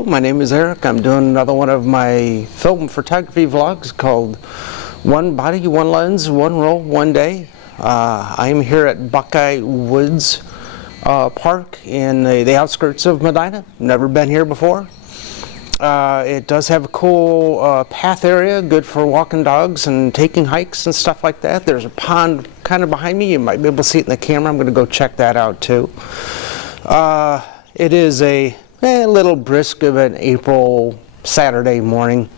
Hello, my name is Eric. I'm doing another one of my film photography vlogs called One Body, One Lens, One Roll, One Day. I'm here at Buckeye Woods Park in the outskirts of Medina. Never been here before. It does have a cool path area, good for walking dogs and taking hikes and stuff like that. There's a pond kind of behind me. You might be able to see it in the camera. I'm going to go check that out too. It is a little brisk of an April Saturday morning.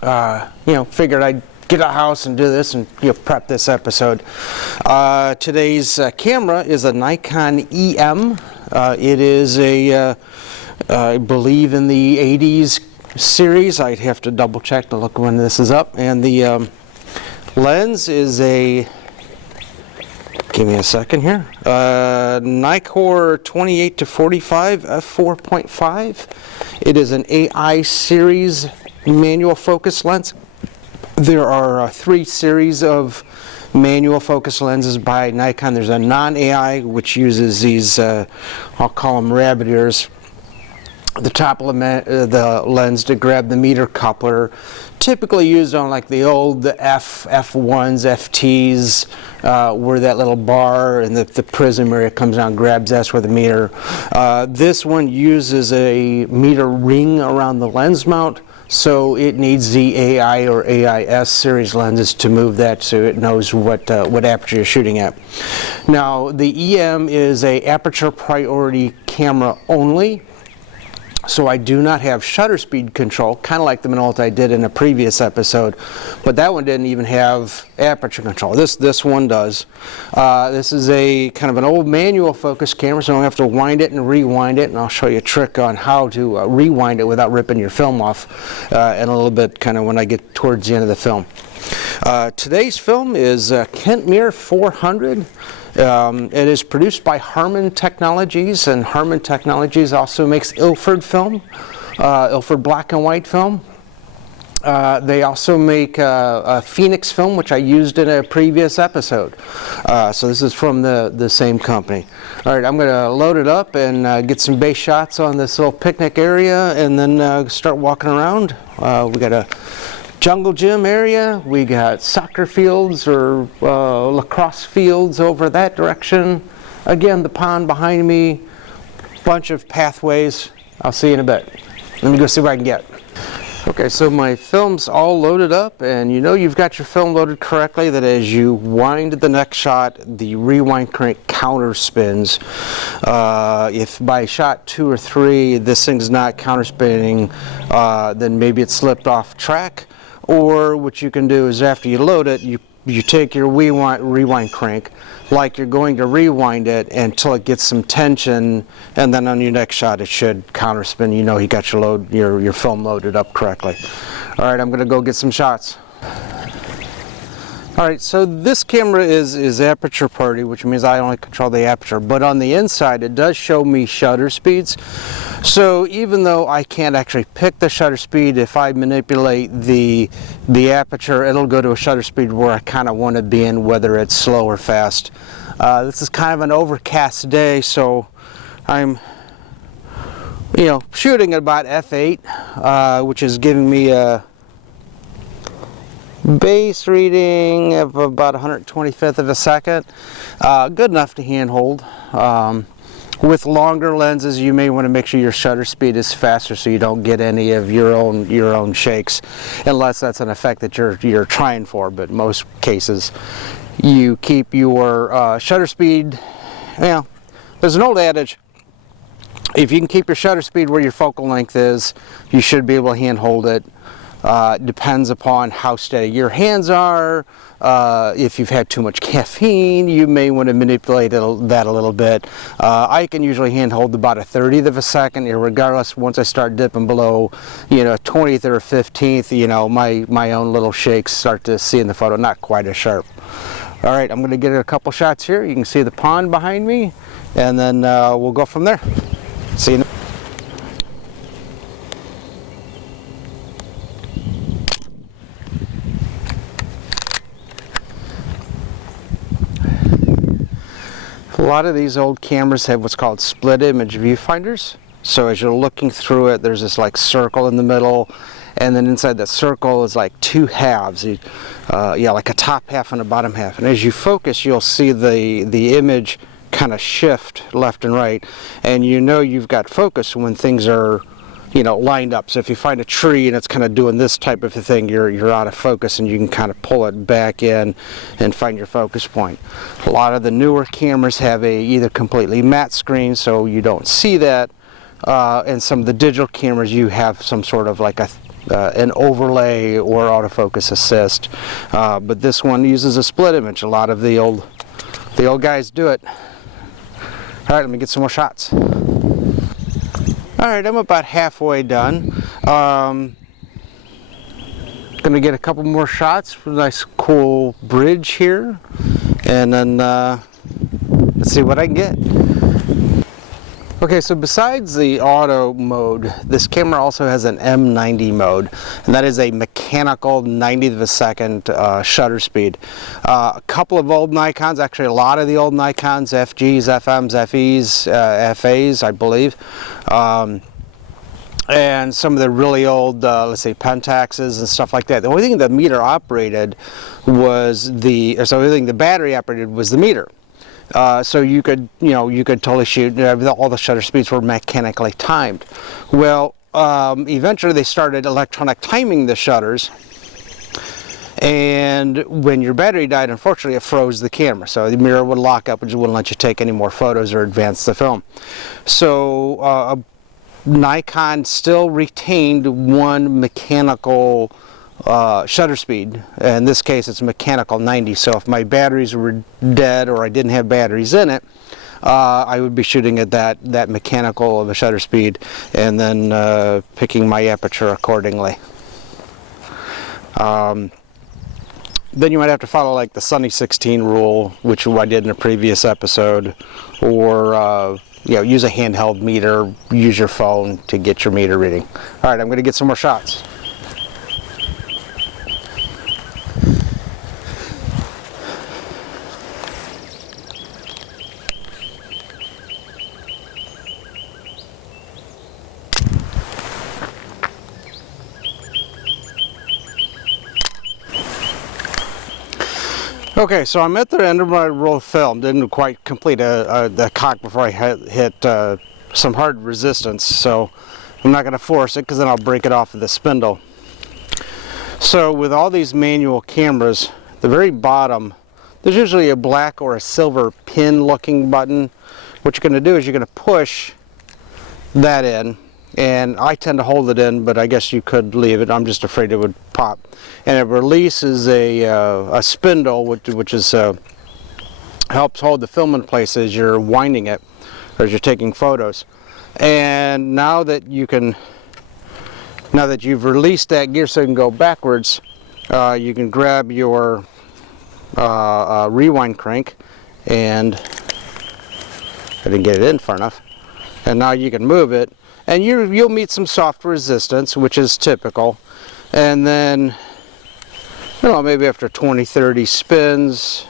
Figured I'd get out of the house and do this and prep this episode. Today's camera is a Nikon EM. It is a I believe in the 80s series. I'd have to double check to look when this is up. And the lens is a, give me a second here, Nikon 28-45 f4.5. It is an AI series manual focus lens. There are three series of manual focus lenses by Nikon. There's a non-AI, which uses these, I'll call them rabbit ears, the top of the lens to grab the meter coupler, typically used on like the old F1s, FTs, where that little bar and the prism area comes down, grabs, that's where the meter. This one uses a meter ring around the lens mount, so it needs the AI or AIS series lenses to move that so it knows what aperture you're shooting at. Now the EM is a aperture priority camera only. So I do not have shutter speed control, kind of like the Minolta I did in a previous episode, but that one didn't even have aperture control. This one does. This is a kind of an old manual focus camera, so I don't have to wind it and rewind it, and I'll show you a trick on how to rewind it without ripping your film off in a little bit, kind of when I get towards the end of the film. Today's film is Kentmere 400. It is produced by Harmon Technologies, and Harmon Technologies also makes Ilford film, Ilford black and white film. They also make a Phoenix film, which I used in a previous episode. So this is from the same company. All right, I'm going to load it up and get some base shots on this little picnic area, and then start walking around. We got a jungle gym area, we got soccer fields or lacrosse fields over that direction. Again, the pond behind me, bunch of pathways. I'll see you in a bit. Let me go see what I can get. Okay, so my film's all loaded up, and you've got your film loaded correctly, that as you wind the next shot, the rewind crank counter spins. If by shot 2 or 3 this thing's not counter spinning, then maybe it slipped off track. Or what you can do is after you load it, you take your rewind crank like you're going to rewind it until it gets some tension, and then on your next shot it should counter spin. You got your film loaded up correctly. All right, I'm going to go get some shots. All right, so this camera is aperture priority, which means I only control the aperture, but on the inside it does show me shutter speeds. So even though I can't actually pick the shutter speed, if I manipulate the aperture, it'll go to a shutter speed where I kind of want to be in, whether it's slow or fast. This is kind of an overcast day, so I'm shooting at about f8, which is giving me a base reading of about 125th of a second. Good enough to handhold. With longer lenses, you may want to make sure your shutter speed is faster so you don't get any of your own shakes, unless that's an effect that you're trying for. But most cases, you keep your shutter speed. There's an old adage: if you can keep your shutter speed where your focal length is, you should be able to handhold it. Depends upon how steady your hands are. If you've had too much caffeine, you may want to manipulate that a little bit. I can usually handhold about a 30th of a second, regardless. Once I start dipping below, 20th or 15th, my own little shakes start to see in the photo, not quite as sharp. All right, I'm going to get a couple shots here. You can see the pond behind me, and then we'll go from there. See you. A lot of these old cameras have what's called split image viewfinders. So as you're looking through it, there's this like circle in the middle, and then inside that circle is like two halves. Yeah, like a top half and a bottom half. And as you focus, you'll see the image kind of shift left and right, and you know you've got focus when things are, you know, lined up. So if you find a tree and it's kind of doing this type of a thing, you're out of focus, and you can kind of pull it back in and find your focus point. A lot of the newer cameras have a either completely matte screen, so you don't see that, and some of the digital cameras you have some sort of like an overlay or autofocus assist, but this one uses a split image. A lot of the old guys do it. All right, let me get some more shots. All right, I'm about halfway done. Gonna get a couple more shots for a nice cool bridge here, and then let's see what I can get. Okay, so besides the auto mode, this camera also has an M90 mode, and that is a mechanical 90th of a second shutter speed. A couple of old Nikons, actually a lot of the old Nikons, FGs, FMs, FEs, FAs, I believe, and some of the really old, let's say, Pentaxes and stuff like that. The only thing the meter operated was so the only thing the battery operated was the meter. So you could totally shoot. All the shutter speeds were mechanically timed. Well, eventually they started electronic timing the shutters, and when your battery died, unfortunately, it froze the camera. So the mirror would lock up and just wouldn't let you take any more photos or advance the film. So Nikon still retained one mechanical shutter speed. In this case, it's mechanical 90. So if my batteries were dead or I didn't have batteries in it, I would be shooting at that mechanical of a shutter speed, and then picking my aperture accordingly. Then you might have to follow like the Sunny 16 rule, which I did in a previous episode, or use a handheld meter, use your phone to get your meter reading. All right, I'm going to get some more shots. Okay, so I'm at the end of my roll of film. Didn't quite complete the cock before I hit some hard resistance, so I'm not going to force it because then I'll break it off of the spindle. So with all these manual cameras, the very bottom, there's usually a black or a silver pin looking button. What you're going to do is you're going to push that in, and I tend to hold it in, but I guess you could leave it. I'm just afraid it would pop. And it releases a spindle, which is helps hold the film in place as you're winding it, or as you're taking photos. And now that you've released that gear so you can go backwards, you can grab your rewind crank, and I didn't get it in far enough. And now you can move it, and you'll meet some soft resistance, which is typical. And then, maybe after 20-30 spins,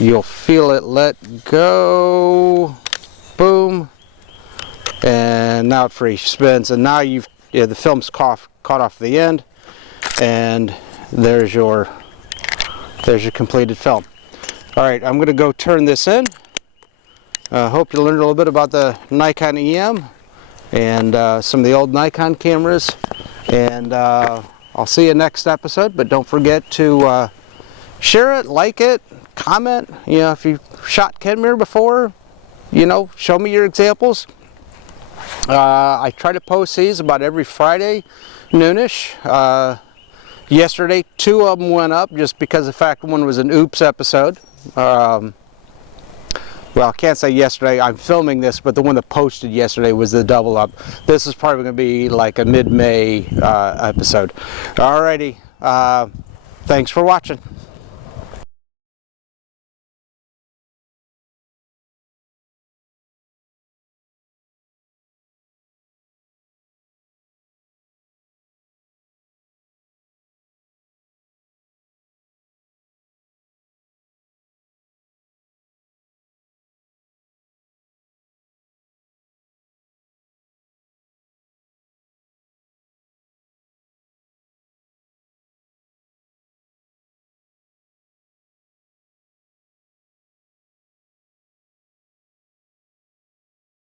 you'll feel it let go. Boom. And now it free spins, and now the film's caught off the end, and there's your completed film. All right, I'm going to go turn this in. Hope you learned a little bit about the Nikon EM and some of the old Nikon cameras, and I'll see you next episode. But don't forget to share it, like it, comment. If you shot Kentmere before, show me your examples. I try to post these about every Friday, noonish. Yesterday, 2 of them went up just because the fact one was an oops episode. Well, I can't say yesterday, I'm filming this, but the one that posted yesterday was the double up. This is probably going to be like a mid-May episode. Alrighty, thanks for watching.